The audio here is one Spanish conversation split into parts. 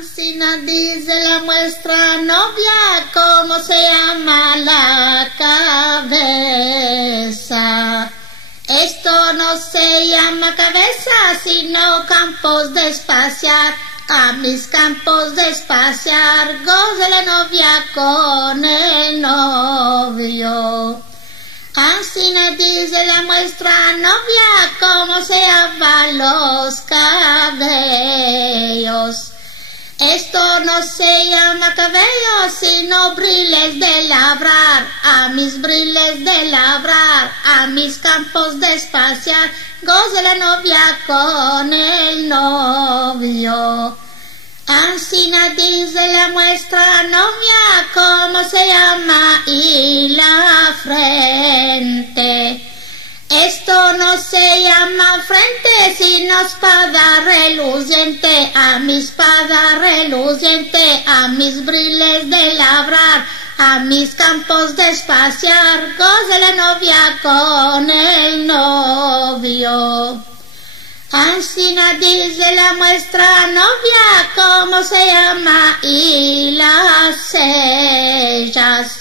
Ancina dice la muestra novia, ¿cómo se llama la cabeza? Esto no se llama cabeza, sino campos de espaciar. A mis campos de espaciar, goza la novia con el novio. Ancina dice la muestra novia, ¿cómo se llaman los cabellos? Esto no se llama cabello, sino briles de labrar. A mis briles de labrar, a mis campos de espaciar, goza la novia con el novio. Ancina dice la muestra novia, ¿cómo se llama? Y la frente. Esto no se llama frente, sino espada reluciente. A mi espada reluciente, a mis briles de labrar, a mis campos de espaciar, goza la novia con el novio. Ancina dice la muestra novia, ¿cómo se llama? Y las sellas.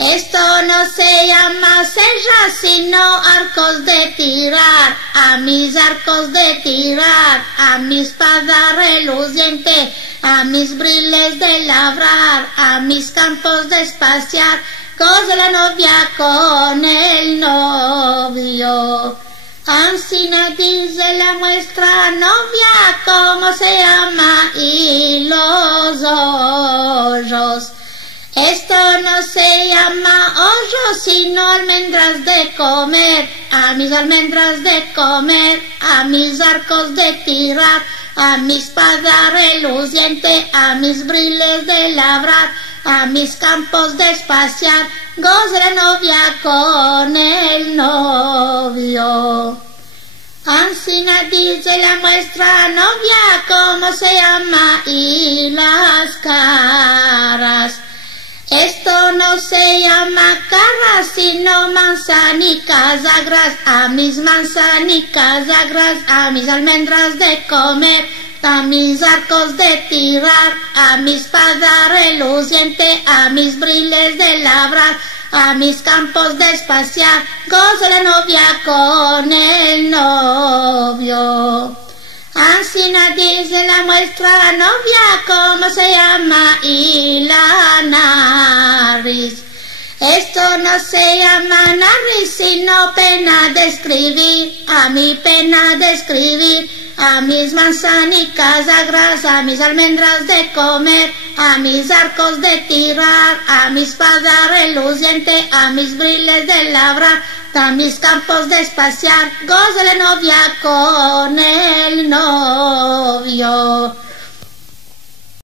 Esto no se llama sellas, sino arcos de tirar. A mis arcos de tirar, a mi espada reluciente, a mis briles de labrar, a mis campos de espaciar, goza la novia con el novio. Ancina dice la muestra novia, ¿cómo se llama? Y los hoyos. Esto no se llama hoyo, sino almendras de comer. A mis almendras de comer, a mis arcos de tirar, a mi espada reluciente, a mis briles de labrar, a mis campos de espaciar, goza la novia con el novio. Ancina dice la muestra novia, ¿cómo se llama? Y las caras. Esto no se llama caras, sino manzanicas agras. A mis manzanicas agras, a mis almendras de comer, a mis arcos de tirar, a mi espada reluciente, a mis briles de labrar, a mis campos de espaciar, goza la novia con el novio. Ancina dice la muestra novia, ¿cómo se llama? Y la nariz. Esto no se llama nariz, sino pena de escribir. A mi pena de escribir, a mis manzanicas agras, a mis almendras de comer, a mis arcos de tirar, a mi espada reluciente, a mis briles de labrar, a mis campos de espaciar, goza la novia con el novio.